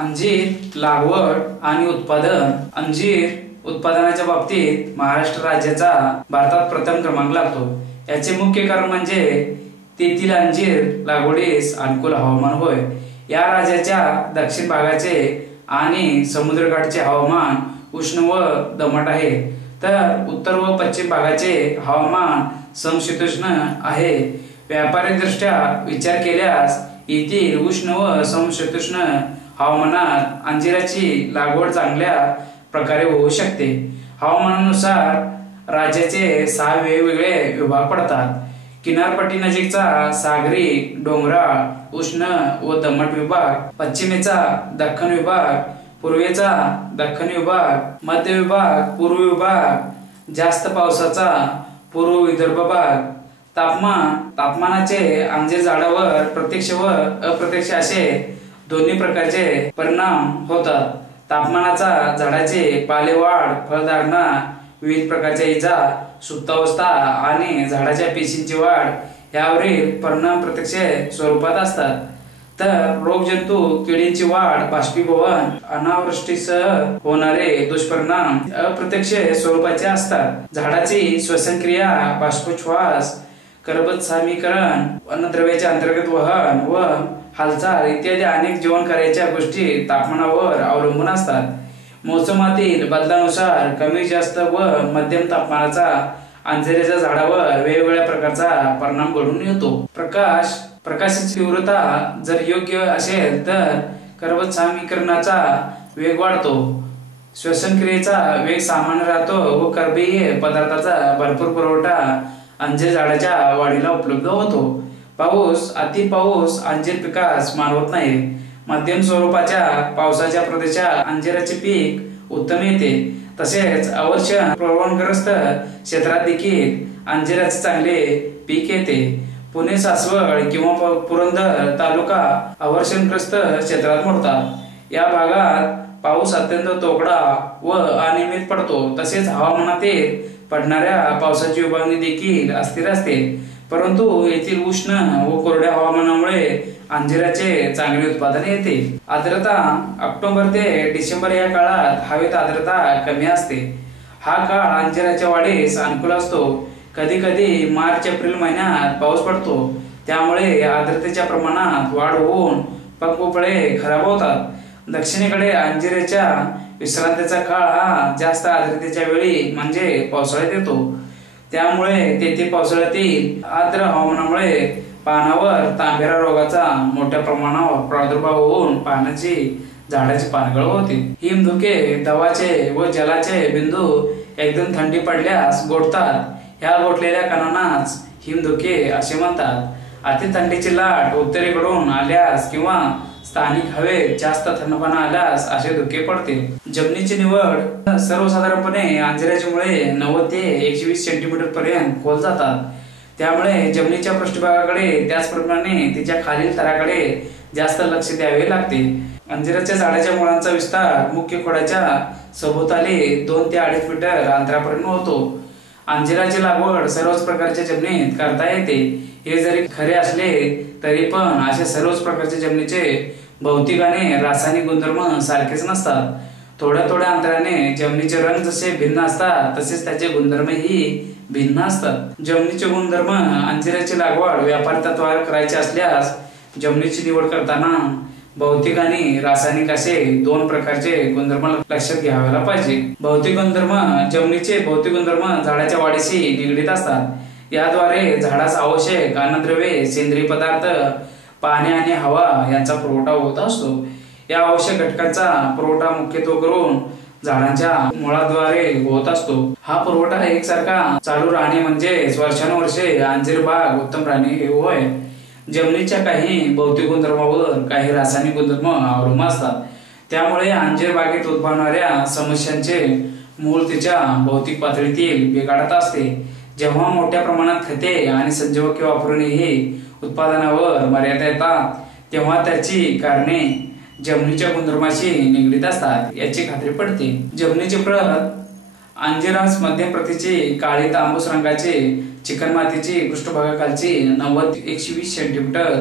अंजीर लागवड आणि उत्पादन। अंजीर उत्पादनाच्या बाबतीत महाराष्ट्र राज्याचा भारतात प्रथम क्रमांक लागतो। याचे मुख्य कारण म्हणजे तेथील अंजीर लागवडीस अनुकूल हवामान होय। या राज्याच्या दक्षिण भागाचे आणि समुद्रकाठचे हवामान उष्ण व दमट आहे, तर उत्तर व पश्चिम भागाचे हवामान समशीतोष्ण आहे। व्यापारिकदृष्ट्या विचार केल्यास येथील उष्ण व समशीतोष्ण हवामानात अंजिराची लागवड चांगल्या प्रकारे होऊ शकते। हवामानानुसार राज्याचे 6 वेगवेगळे विभाग पडतात। किनारपट्टी नजीकचा सागरी, डोंगराळ, उष्ण व दमट विभाग, पश्चिमेचा दख्खन विभाग, पूर्वेचा दख्खन विभाग, मध्य विभाग, पूर्व विभाग, जास्त पावसाचा पूर्व विदर्भ भाग। तापमानाचे अंजीर झाडावर प्रत्यक्ष व अप्रत्यक्ष असे दोन्ही प्रकारचे परिणाम होतात। तापमानाचा झाडाचे पालेवाढ, फळधारणा, विविध प्रकारच्या इजा, सुप्तावस्था आणि झाडाच्या पेशींची वाढ यावरील परिणाम प्रत्यक्ष स्वरूपात असतात, तर रोगजंतू, किडींची वाढ, बाष्पीभवन, अनावृष्टीसह होणारे दुष्परिणाम अप्रत्यक्ष स्वरूपाचे असतात। झाडाची श्वसनक्रिया, बाष्पोच्छ्वास, करबत-सामीकरण, अन्नद्रव्याचे अंतर्गत वहन व हालचाल इत्यादी अनेक जीवन कार्याच्या गोष्टी तापमानावर अवलंबून असतात। मोसमातील बदलानुसार कमी जास्त व मध्यम तापमानाचा अंजिराच्या झाडावर वेगवेगळ्या प्रकारचा परिणाम घडून येतो। प्रकाशाची तीव्रता जर योग्य असेल तर करबत-सामीकरणाचा वेग वाढतो, श्वसनक्रियेचा वेग सामान्य राहतो व कर्बीय पदार्थाचा भरपूर पुरवठा अंजीर झाडाच्या वाढीला उपलब्ध होतो। अति पाऊस अंजीर पिकास मानवत नाही। मध्यम स्वरूपाच्या पावसाच्या प्रदेशात अंजिराचे पीक उत्तम येते। तसेच अवर्षण प्रवणग्रस्त क्षेत्रात देखील अंजिराचे चांगले पीक येते। पुणे, सासवड किंवा पुरंदर तालुका अवर्षणग्रस्त क्षेत्रात मोडतात। या भागात पाऊस अत्यंत तोकडा व अनियमित पडतो। तसेच हवामानातील पडणाऱ्या पावसाची विभागणी देखील अस्थिर असते, परंतु येथील उष्ण व कोरड्या हवामानामुळे अंजिराचे चांगले उत्पादन येते। आर्द्रता ऑक्टोबर ते डिसेंबर या काळात हवेत आर्द्रता कमी असते। हा काळ अंजिराच्या वाढीस अनुकूल असतो। कधी कधी मार्च-एप्रिल महिन्यात पाऊस पडतो, त्यामुळे आर्द्रतेच्या प्रमाणात वाढ होऊन पक्वफळे खराब होतात। दक्षिणेकडे अंजिराच्या विश्रांतीचा काळ हा जास्त आर्द्रतेच्या वेळी म्हणजे पावसाळ्यात येतो, त्यामुळे तेथे पावसाळ्यातील आर्द्र हवामानामुळे पानावर तांबेरा रोगाचा मोठ्या प्रमाणावर प्रादुर्भाव होऊन झाडाची पानगळ होते। हिमधुके दवाचे व जलाचे बिंदू एकदम थंडी पडल्यास गोठतात। ह्या गोठलेल्या कणांनाच हिमधुके असे म्हणतात। अति थंडीची लाट उत्तरेकडून आल्यास किंवा स्थानिक हवेत जास्त थंडपणा आल्यास असे धुके पडते। जमिनीची निवड सर्वसाधारणपणे अंजिराची मुळे 90 ते 120 सेंटीमीटर पर्यंत खोल जातात, त्यामुळे जमिनीच्या पृष्ठभागाकडे त्याचप्रमाणे तिच्या खालील थराकडे जास्त लक्ष द्यावे लागते। अंजिराच्या झाडाच्या मुळांचा विस्तार मुख्य खोडाच्या सभोवताली 2 ते 2.5 मीटर अंतरापर्यंत होतो। अंजिराची लागवड सर्वच प्रकारच्या जमिनीत करता येते। हे जरी खरे असले तरी पण अशा सर्वच प्रकारच्या जमिनीचे भौतिक आणि रासायनिक गुणधर्म सारखेच नसतात। थोड्या थोड्या अंतराने जमिनीचे रंग जसे भिन्न असतात तसेच त्याचे गुणधर्मही भिन्न असतात। जमिनीचे गुणधर्म अंजिराची लागवड व्यापारी तत्त्वावर करायची असल्यास जमिनीची निवड करताना भौतिक आणि रासायनिक असे 2 प्रकारचे गुणधर्म लक्षात घ्यायला पाहिजे। जमिनीचे भौतिक गुणधर्म झाडाच्या वाढीशी निगडीत असतात। याद्वारे झाडास आवश्यक अन्नद्रव्ये, सेंद्रिय पदार्थ, पाणी आणि हवा यांचा पुरवठा होत असतो। या आवश्यक घटकांचा पुरवठा मुख्यत्वे करून झाडांच्या मुळाद्वारे होत असतो। हा पुरवठा एकसारखा चालू राहणे म्हणजे वर्षानुवर्षे अंजीर बाग उत्तम राहणे होय। जमिनीच्या काही भौतिक गुणधर्मावर काही रासायनिक गुणधर्म अवलंबून असतात, त्यामुळे अंजीर बागेत उद्भवणाऱ्या समस्यांचे मूळ तिच्या भौतिक पातळीतील बिघाडात असते। जेव्हा मोठ्या प्रमाणात खते आणि संजीवके वापरूनही उत्पादनावर मर्यादा येतात, तेव्हा त्याची कारणे जमिनीच्या गुणधर्माशी निगडीत असतात याची खात्री पडते। जमिनीची प्रत अंजिरास मध्यम प्रतीची काळी तांबूस रंगाची चिकणमातीची पृष्ठभागाखालची 90 ते 120 सेंटीमीटर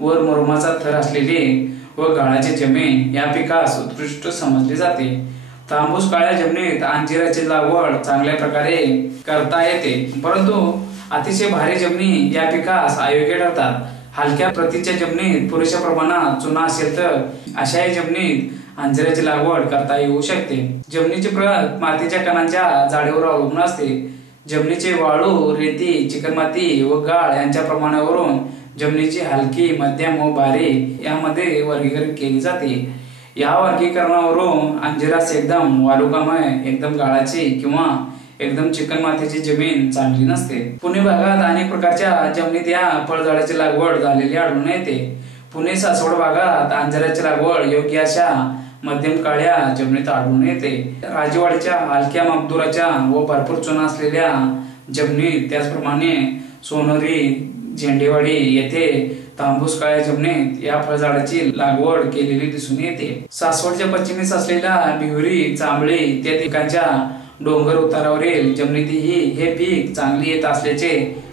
वर मुरुमाचा थर असलेली व गाळाची जमीन या पिकास उत्कृष्ट समजले जाते. तांबूस काळ्या जमिनीत अंजिराची लागवड चांगल्या प्रकारे करता येते, परंतु अतिशय भारी जमिनी या पिकास अयोग्य ठरतात. हलक्या प्रतीच्या जमिनीत पुरेशा प्रमाणात चुना असेल तर अशा जमिनीत अंजिराची लागवड करता येऊ शकते. जमिनीची प्रत मातीच्या कणांच्या जाडीवर अवलंबून असते. जमिनीचे वाळू, रेती, चिकणमाती व गाळ यांच्या प्रमाणावरून जमिनीची हलकी, मध्यम व भारी यामध्ये वर्गीकरण केले जाते. या वर्गीकरणावरून अंजिरास एकदम वालुकामय, एकदम गाळाची किंवा एकदम चिकन मातीची जमीन चांगली नसते. पुणे भागात अनेक प्रकारच्या जमिनीत या फळझाडाची लागवड झालेली आढळून येते. पुणे सासवड भागात अंजिराची लागवड योग्य अशा मध्यम काळ्या जमिनीत आढळून येते. राजेवाडीच्या हलक्या मगदुराच्या व भरपूर चुना असलेल्या जमिनीत, त्याचप्रमाणे सोनोरी, झेंडेवाडी येथे तांबूस काळ्या जमिनीत या फळझाडाची लागवड केलेली दिसून येते. सासवडच्या पश्चिमेस असलेल्या बिहुरी, चांबळी त्या ठिकाणच्या डोंगर उतारावरील जमिनीतही हे पीक चांगली येत असल्याचे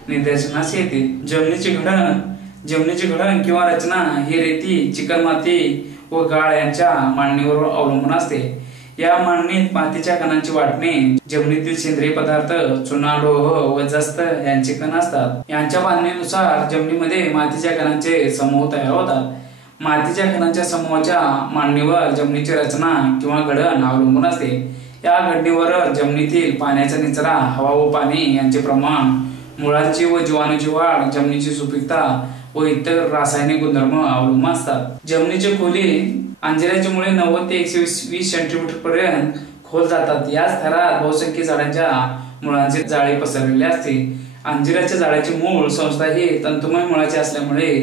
निदर्शनास येते. जमिनीची घडण किंवा रचना ही रेती, चिकणमाती व गाळ यांच्या मांडणीवर अवलंबून असते. या मांडणीत मातीच्या कणांची वाटणी, जमिनीतील सेंद्रिय पदार्थ, चुना, लोह व जस्त यांचे कण असतात. यांच्या बांधणीनुसार जमिनीमध्ये मातीच्या कणांचे समूह तयार होतात. मातीच्या कणांच्या समूहाच्या मांडणीवर जमिनीची रचना किंवा घडण अवलंबून असते. या घडणीवर जमिनीतील पाण्याचा निचरा, हवा व पाणी यांचे प्रमाण, मुळांची व जीवाणूची वाढ, जमिनीची सुपीकता व इतर रासायनिक गुणधर्म अवलंबून असतात. जमिनीची खोली अंजिराची मुळे 90 ते 120 सेंटीमीटर पर्यंत खोल जातात. याच थरात बहुसंख्य झाडांच्या मुळांचे जाळे पसरलेले असते. अंजिराच्या झाडाची मूळ संस्था ही तंतुमय मुळाची असल्यामुळे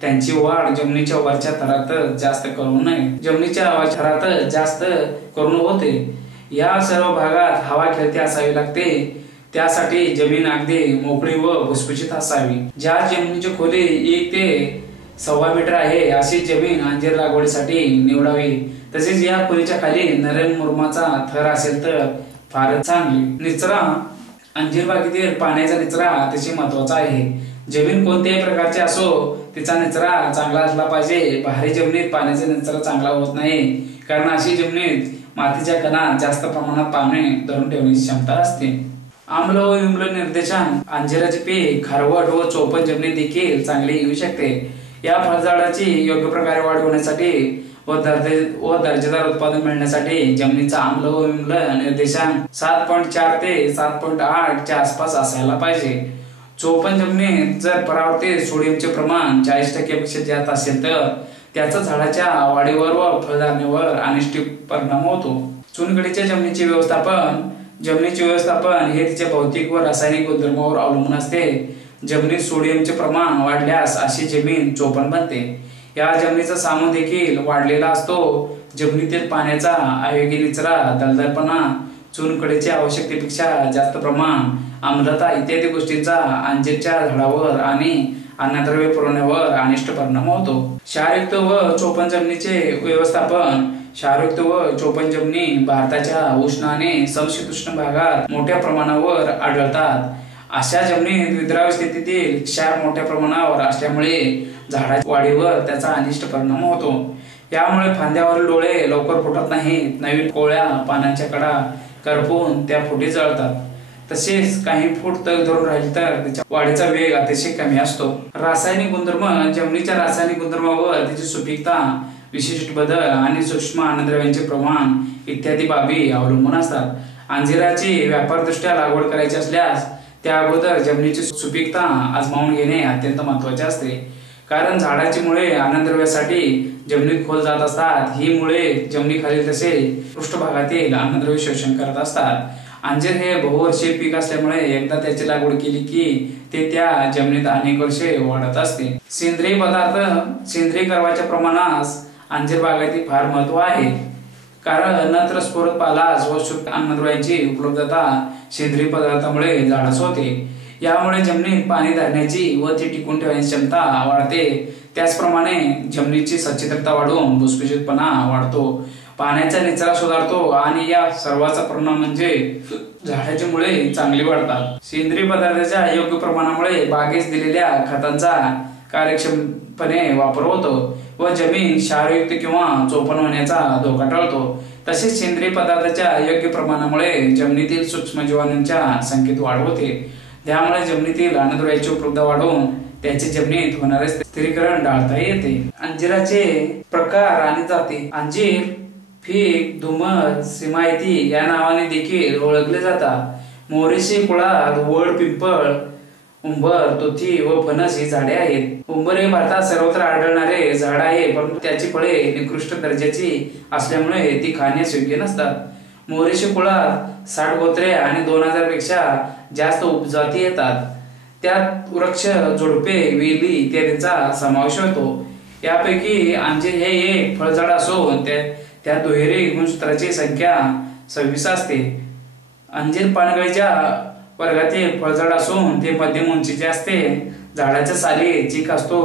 त्यांची वाढ जमिनीच्या वरच्या थरात जास्त करून नये, जमिनीच्या थरात जास्त करून होते. या सर्व भागात हवा खेळती असावी लागते. त्यासाठी जमीन अगदी मोकळी व भुसभुशीत असावी. ज्या जमिनीची खोली 1 ते 1.25 मीटर आहे अशी जमीन अंजीर लागवडीसाठी निवडावी. तसेच या खोलीच्या खाली नरम मुरुमाचा थर असेल तर फारच चांगली. निचरा, अंजीर बागेतील पाण्याचा निचरा अतिशय महत्वाचा आहे. जमीन कोणत्याही प्रकारची असो, तिचा निचरा चांगला असला पाहिजे. भारी जमिनीत पाण्याचा निचरा चांगला होत नाही, कारण अशी जमिनीत मातीच्या कणात जास्त प्रमाणात पाणी धरून ठेवण्याची क्षमता असते. आम्ल व विम्ल निर्देशन अंजिराचे पीक खारवट व चोपण जमिनीत देखील चांगले येऊ शकते. या फळझाडाची योग्य प्रकारे वाढ होण्यासाठी व दर्जेदार उत्पादन मिळण्यासाठी जमिनीचा आम्ल व विम्ल निर्देशांक 7.4 ते 7.8 च्या आसपास असायला पाहिजे. चोपण जमिनीत जर परावर्तित सोडियमचे प्रमाण 40% पेक्षा जास्त असेल तर त्याचा झाडाच्या वाढीवर व फळधारणेवर अनिष्ट परिणाम होतो. चुनखडीच्या जमिनीचे व्यवस्थापन हे तिच्या भौतिक व रासायनिक गुणधर्मावर अवलंबून असते. जमिनीत सोडियमचे प्रमाण वाढल्यास अशी जमीन चोपण बनते. या जमिनीचा सामू देखील वाढलेला असतो. जमिनीतील पाण्याचा अयोग्य निचरा, दलदलपणा, चुनखडीच्या आवश्यकतेपेक्षा जास्त प्रमाण, आम्लता इत्यादी गोष्टींचा अंजीरच्या झाडावर आणि अन्नद्रव्य पुरवण्यावर अनिष्ट परिणाम होतो. क्षारयुक्त व चोपण जमिनीचे व्यवस्थापन. क्षारयुक्त व चोपण जमिनी भारताच्या उष्ण आणि समशीतोष्ण भागात मोठ्या प्रमाणावर आढळतात. अशा जमिनीत विद्राव्य स्थितीतील क्षार मोठ्या प्रमाणावर असल्यामुळे झाडाच्या वाढीवर त्याचा अनिष्ट परिणाम होतो. यामुळे फांद्यावरील डोळे लवकर फुटत नाहीत. नवीन कोवळ्या पानांच्या कडा करपून त्या फुटी जळतात. तसेच काही फूट तग धरून राहील तर त्याच्या वाढीचा वेग अतिशय कमी असतो. रासायनिक गुणधर्म. जमिनीच्या रासायनिक गुणधर्मावर त्याची सुपीकता, विशिष्ट बदल आणि सूक्ष्म अन्नद्रव्यांचे प्रमाण इत्यादी बाबी अवलंबून असतात. अंजिराची व्यापारदृष्ट्या लागवड करायची असल्यास त्या अगोदर जमिनीची सुपीकता आजमावून घेणे अत्यंत महत्वाचे असते. कारण झाडाची मुळे अन्नद्रव्यासाठी जमिनीत खोल जात असतात. ही मुळे जमिनीखाली तसे पृष्ठभागातील अन्नद्रव्य शोषण करत असतात. अंजीर हे बहुवर्षीय पीक असल्यामुळे एकदा त्याची लागवड केली की ते त्या जमिनीत अनेक वर्षे वाढत असते. सेंद्रिय पदार्थ. सेंद्रिय कर्वाच्या प्रमाणास अंजीर बागायतीत फार महत्व आहे. कारण नत्र स्फुरत पालास व शुद्ध अन्नद्रव्यांची उपलब्धता सेंद्रिय पदार्थामुळे झाडास होते. यामुळे जमिनीत पाणी धरण्याची व ती टिकून ठेवण्याची क्षमता वाढते. त्याचप्रमाणे जमिनीची सच्छिद्रता वाढून भुसभुशीतपणा वाढतो, पाण्याचा निचरा सुधारतो आणि या सर्वाचा परिणाम म्हणजे झाडाची मुळे चांगली वाढतात. सेंद्रिय पदार्थाच्या योग्य प्रमाणामुळे बागेस दिलेल्या खतांचा कार्यक्षम पणे वापर होतो व जमीन क्षारयुक्त किंवा चोपण होण्याचा धोका टळतो। तसेच सेंद्रिय पदार्थाच्या योग्य प्रमाणामुळे जमिनीतील सूक्ष्मजीवाणूंच्या संख्येत वाढ होते। त्यामुळे जमिनीतील अन्नद्रव्याची उपलब्धता वाढून त्याचे जमिनीत होणारे स्थिरीकरण टाळता येते। अंजिराचे प्रकार आणि जाती। अंजीर फिग, धुमर, सिमायती या नावाने देखील ओळखले जातात। मोरेसी कुळात वड, पिंपळ, उंबर, तुती व फणस ही झाडे आहेत। उंबर हे भारतात सर्वत्र आढळणारे झाड आहे, परंतु त्याची फळे निकृष्ट दर्जाची असल्यामुळे ती खाण्यास योग्य नसतात। मोरेसी कुळात 60 गोत्रे आणि 2000 पेक्षा जास्त उपजाती येतात। त्यात वृक्ष, झुडपे, वेली इत्यादींचा समावेश होतो। यापैकी अंजीर हे एक फळझाड असून त्यात दुहेरी गुणसूत्राची संख्या 26 असते। अंजीर पानगळीच्या वर्गातील फळझाड असून ते मध्यम उंचीचे असते। झाडाच्या साली चीक असतो।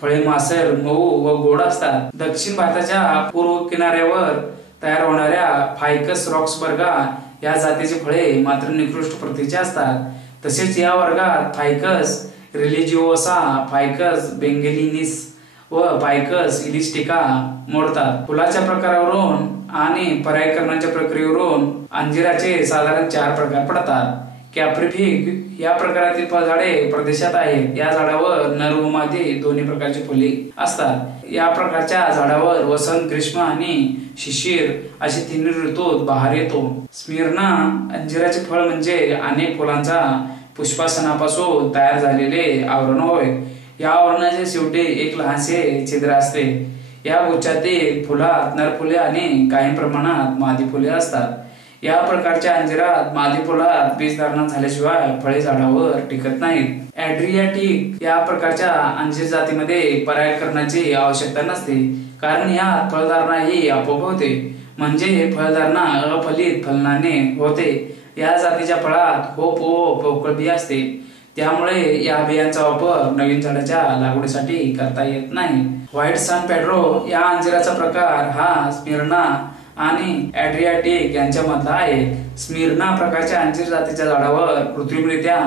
फळे मांसल, मऊ व गोड असतात। दक्षिण भारताच्या पूर्व किनाऱ्यावर तयार होणाऱ्या फायकस रॉक्सबर्गा या जातीची फळे मात्र निकृष्ट प्रतीची असतात। तसेच या वर्गात फायकस रिलिजिओसा, फायकस बेंगेलिनिस व फायकस इलिस्टिका मोडतात। फुलाच्या प्रकारावरून आणि परागीकरणाच्या प्रक्रियेवरून अंजिराचे साधारण 4 प्रकार पडतात। कॅप्रिफिग या प्रकारातील फळझाडे प्रदेशात आहेत। या झाडावर नर व मादी दोन्ही प्रकारची फुले असतात। या प्रकारच्या झाडावर वसंत, ग्रीष्म आणि शिशिर असे 3 ऋतूत बहार येतो। स्मिर्ना अंजिराचे फळ म्हणजे अनेक फुलांचा पुष्पासनापासून तयार झालेले आवरण होय। या आवरणाच्या शेवटी एक लहानसे छिद्र असते। या गुच्छातील फुलात नर फुले आणि काही प्रमाणात मादी फुले असतात। या प्रकारच्या अंजिरात मादी फुलात बीजधारणा झाल्याशिवाय फळे झाडावर टिकत नाहीत। ॲड्रियाटिक या प्रकारच्या अंजीर जातीमध्ये परागीकरणाची आवश्यकता नसते, कारण यात फळधारणा ही आपोआप होते, म्हणजे फळधारणा अफलित फलनाने होते। या जातीच्या फळात होप व पोकळ बी असते, त्यामुळे या बियांचा वापर नवीन झाडाच्या लागवडीसाठी करता येत नाही। व्हाईट सान पेड्रो या अंजिराचा प्रकार हा स्मिर्ना आणि ॲड्रियाटिक यांच्या मधला आहे। स्मिर्ना प्रकारच्या अंजीर जातीच्या झाडावर कृत्रिमरित्या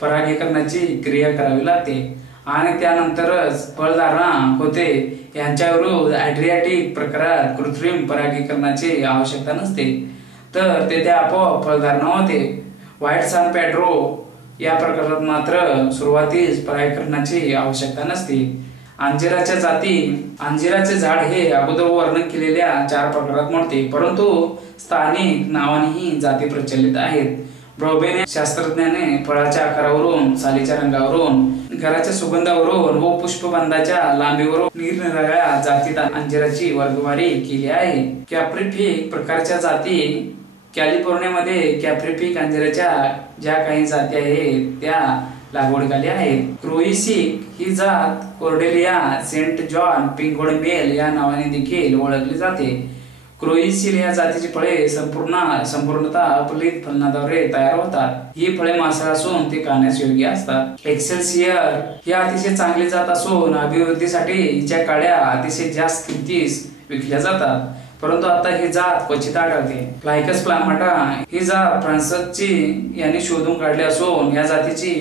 परागीकरणाची क्रिया करावी लागते आणि त्यानंतरच फळधारणा होते। यांच्याविरुद्ध ॲड्रियाटिक प्रकारात कृत्रिम परागीकरणाची आवश्यकता नसते, तर तेथे आपोआप फळधारणा होते। व्हाईट सान पेड्रो या प्रकारात मात्र सुरुवातीस परागीकरणाची आवश्यकता नसते। अंजिराच्या जाती। अंजिराचे झाड हे अगोदर वर्णन केलेल्या 4 प्रकारात मोडते, परंतु स्थानिक नावानेही जाती प्रचलित आहेत। ब्रॉबेन शास्त्रज्ञाने फळाच्या आकारावरून, सालीच्या रंगावरून, घराच्या सुगंधावरून व पुष्पबंधाच्या लांबीवरून निरनिराळ्या जातीत अंजिराची वर्गवारी केली आहे। कॅप्रिफिग प्रकारच्या जाती। कॅलिफोर्नियामध्ये कॅप्रिफिग अंजिराच्या ज्या काही जाती आहेत त्या लागवडीखाली आहेत। क्रोइसिक ही जात कॉर्डेलिया, सेंट जॉन, पिंकवड मेल या नावाने देखील ओळखली जाते। क्रोइसिल या जातीची फळे संपूर्णतः अपलित फलनाद्वारे तयार होतात। ही फळे मांसल असून ते खाण्यास योग्य असतात। एक्सेलसियर ही अतिशय चांगली जात असून अभिवृद्धीसाठी हिच्या काड्या अतिशय जास्त किमतीस विकल्या जातात, परंतु आता ही जात क्वचित आढळते। फ्लायकस प्लामाटा ही जात फ्रान्सची यांनी शोधून काढली असून या जातीची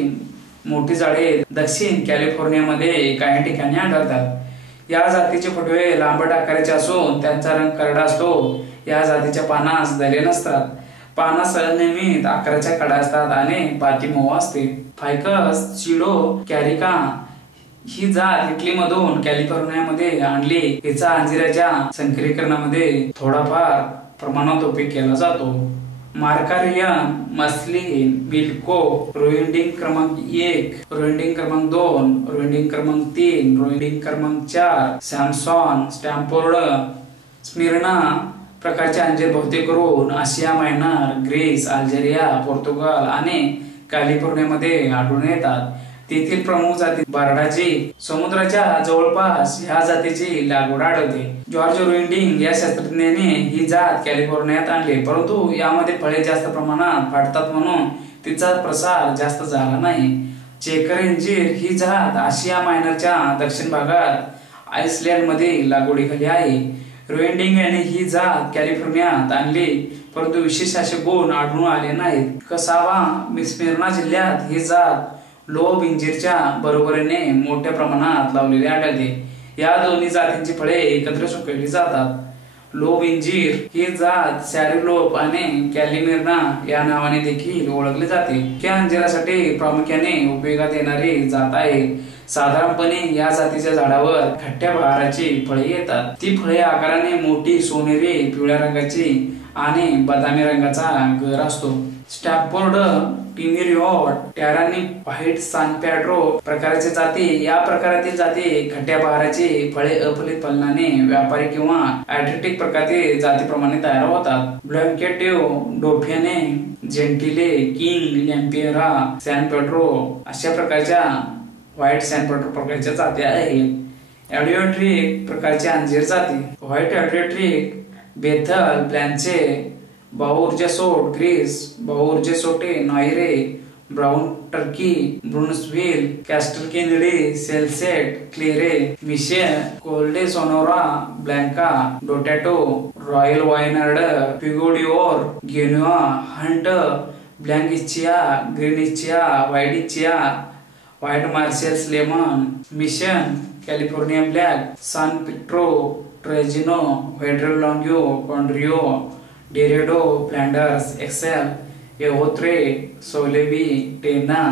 मोठी झाडे दक्षिण कॅलिफोर्नियामध्ये काही ठिकाणी आढळतात। या जातीचे फुटवे लांबट आकाराचे असून त्यांचा रंग करडा असतो। या जातीच्या पानास दले नसतात। पानास अनियमित आकाराच्या कडा असतात आणि पाती मऊ असते। फायकस चिडो कॅरिका ही जात इटलीमधून कॅलिफोर्नियामध्ये आणली। हिचा अंजिराच्या संकरीकरणामध्ये थोडाफार प्रमाणात उपयोग केला जातो। मार्कारियन, मस्लिन, मिल्को, रोहिंडिंग क्रमांक 1, रोहिंडिंग क्रमांक 2, रोहिंडिंग क्रमांक 3, रोहिंडिंग क्रमांक 4, सॅमसॉन, स्टॅम्फोर्ड, स्मिर्ना प्रकारचे अंजीर बहुतेक करून आशिया मायनर, ग्रीस, अल्जेरिया, पोर्तुगाल आणि कॅलिफोर्नियामध्ये आढळून येतात। तेथील प्रमुख जाती बार्डाची। समुद्राच्या जवळपास ह्या जातीची लागवड आढळते। जॉर्ज रोहिंडिंग या शास्त्रज्ञाने ही जात कॅलिफोर्नियात आणली, परंतु यामध्ये फळे जास्त प्रमाणात फाटतात म्हणून तिचा प्रसार जास्त झाला नाही। चेकर अंजीर ही जात आशिया मायनरच्या दक्षिण भागात आइसलँडमध्ये लागवडीखाली आहे। रोहिंडिंग यांनी ही जात कॅलिफोर्नियात आणली, परंतु विशेष असे गुण आढळून आले नाहीत। कसावा स्मिर्ना जिल्ह्यात ही जात लोब इंजीरच्या बरोबरीने मोठ्या प्रमाणात लावलेले आढळते। या दोन्ही जातींची फळे एकत्र सुकवली जातात। लोब इंजीर ही जात सॅरिलोब आणि कॅलिमिर्ना या नावाने देखील ओळखली जाते। या अंजिरासाठी प्रामुख्याने उपयोगात येणारी जात आहे। साधारणपणे या जातीच्या झाडावर खट्ट्या बहाराची फळे येतात। ती फळे आकाराने मोठी, सोनेरी पिवळ्या रंगाची आणि बदामी रंगाचा गर असतो। स्टॅफोर्ड टिमिरिओट, टॅरानी व्हाईट, सान पेड्रो प्रकारच्या जाती, या प्रकारातील जाती खट्ट्या बहाराची फळे अफलित फलनाने व्यापारी किंवा ॲड्रिटिक प्रकारचे जातीप्रमाणे तयार होतात। ब्लँकेटिव्ह, डोफेने, जेंटिले, किंग, लॅम्पिएरा, सॅन पेड्रो अशा प्रकारच्या व्हाईट सॅन पेड्रो प्रकारच्या जाती आहेत। ॲडिओट्रिक प्रकारच्या अंजीर जाती, white Adriatic, Bethel, Blanche, Bourjassotte grise, Bourjassotte noire, brown Turkey, Brunswick, Castle Kennedy, Celeste, क्लेरे, मिशे, कोल्डे सोनोरा, ब्लँका, डोटॅटो, रॉयल वायनार्ड, पिगोडिओर, Genoa, Hunt, black Ischia, green Ischia, white Ischia, white Marseilles lemon, mission, California black, San Pietro, Troiano, व्हेड्रेल लॉन्गियो, कॉन्ड्रियो, डेरेडो, Flanders, Excel, एहोत्रे, सोलेबी, टेना,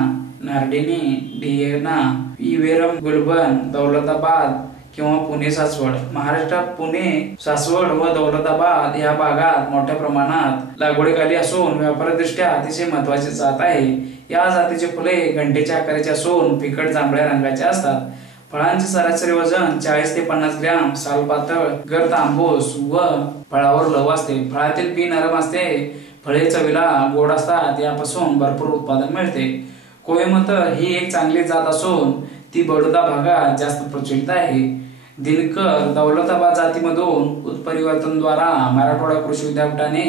नार्डिनी, डिएना, इवेरम, गुलबन, दौलताबाद किंवा पुणे सासवड। महाराष्ट्रात पुणे, सासवड व दौलताबाद या भागात मोठ्या प्रमाणात लागवडीखाली असून व्यापारदृष्ट्या अतिशय महत्वाची जात आहे। या जातीचे फुले घंटेच्या आकाराचे असून फिकट जांभळ्या रंगाचे असतात। फळांचे सरासरी वजन 40 ते 50 ग्रॅम, साल पातळ, गर तांबूस व फळावर लव असते। फळातील बी नरम असते। फळे चवीला गोड असतात। यापासून भरपूर उत्पादन मिळते। कोयमतर ही एक चांगली जात असून ती बडोदा भागात जास्त प्रचलित आहे। दिनकर, दौलताबाद जातीमधून उत्परिवर्तनाद्वारा मराठवाडा कृषी विद्यापीठाने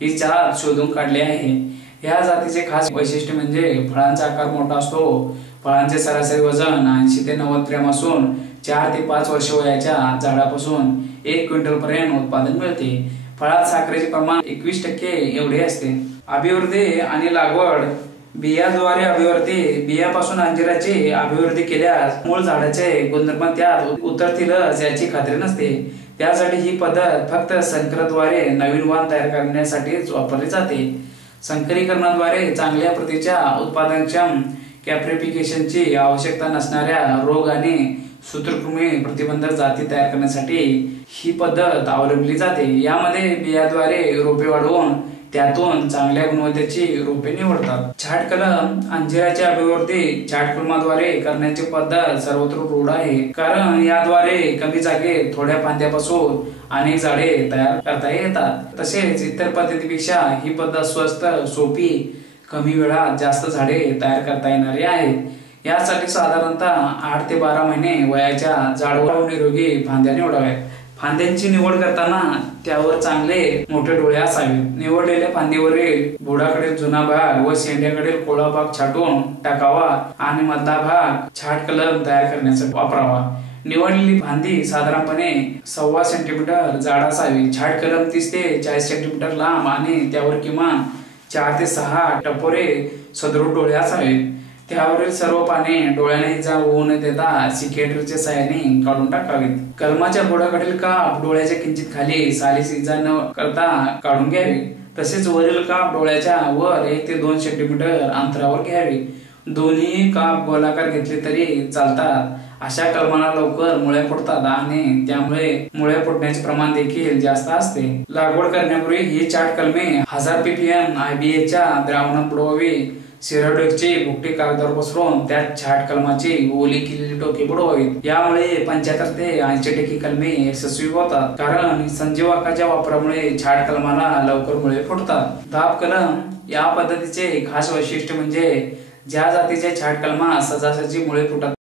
ही जात शोधून काढली आहे। या जातीचे खास वैशिष्ट्य म्हणजे फळांचा आकार मोठा असतो। फळांचे सरासरी वजन 80 ते 90 ग्रॅम असून 4 ते 5 वर्ष वयाच्या झाडापासून 1 क्विंटल पर्यंत उत्पादन मिळते। फळात साखरेचे प्रमाण 21% एवढे असते। अभिवृद्धी आणि लागवड, बियाद्वारे अभिवृद्धी, बियापासून अंजिराची अभिवृद्धी केल्यास मूळ झाडाचे गुणधर्म त्यात उतरतीलच याची खात्री नसते। त्यासाठी ही पद्धत फक्त संकरद्वारे नवीन वाण तयार करण्यासाठीच वापरली जाते। संकरीकरणाद्वारे चांगल्या प्रतीच्या उत्पादनक्षम कॅप्रिफिकेशनची आवश्यकता नसणाऱ्या रोग आणि सूत्रकृमी प्रतिबंधक जाती तयार करण्यासाठी ही पद्धत अवलंबली जाते। यामध्ये बियाद्वारे रोपे वाढवून त्यातून चांगल्या गुणवत्तेची रोपे निवडतात। छाट कलम, अंजिराची अभिवृद्धी छाट कलमाद्वारे करण्याची पद्धत सर्वत्र रूढ आहे, कारण याद्वारे कमी जागेत थोड्या फांद्यापासून अनेक झाडे तयार करता येतात। तसेच इतर पद्धतीपेक्षा ही पद्धत स्वस्त, सोपी, कमी वेळात जास्त झाडे तयार करता येणारी आहे। यासाठी साधारणतः 8 ते 12 महिने वयाच्या जाडवर निरोगी फांद्या निवडाव्यात। फांद्यांची निवड करताना त्यावर चांगले मोठे डोळे असावेत। निवडलेल्या फांदीवरील बुडाकडील जुना भाग व शेंड्याकडील कोळा भाग छाटून टाकावा आणि मधला भाग छाट कलम तयार करण्यासाठी वापरावा। निवडलेली फांदी साधारणपणे 1.25 सेंटीमीटर जाड असावी। छाट कलम 30 ते 40 सेंटीमीटर लांब आणि त्यावर किमान 4 ते 6 टपोरे सदृढ डोळे असावेत। त्यावरील सर्व पाने डोळ्याने जा होऊ न देता सिकेटरच्या साहाय्याने काढून टाकावीत। कलमाच्या बुडाकडील काप डोळ्याच्या किंचित खाली सालीस इजा न करता काढून घ्यावी। तसेच वरील काप डोळ्याच्या वर 1 ते 2 सेंटीमीटर अंतरावर घ्यावी। दोन्ही काप गोलाकार घेतले तरी चालतात। अशा कलमाला लवकर मुळ्या फुटतात आणि त्यामुळे मुळ्या फुटण्याचे प्रमाण देखील जास्त असते। लागवड करण्यापूर्वी ही छाट कलमे 1000 ppm IBA च्या द्रावणात बुडवावी। सिरोडेक्सची भुकटी कागदावर पसरवून त्यात छाट कलमाची ओली केलेली टोके बुडवावीत। यामुळे 75 ते 80% कलमे यशस्वी होतात, कारण संजीवकाच्या वापरामुळे छाट कलमाला लवकर मुळे फुटतात। दाब कलम, या पद्धतीचे खास वैशिष्ट्य म्हणजे ज्या जातीच्या छाट कलमात सहजासहजी मुळे फुटत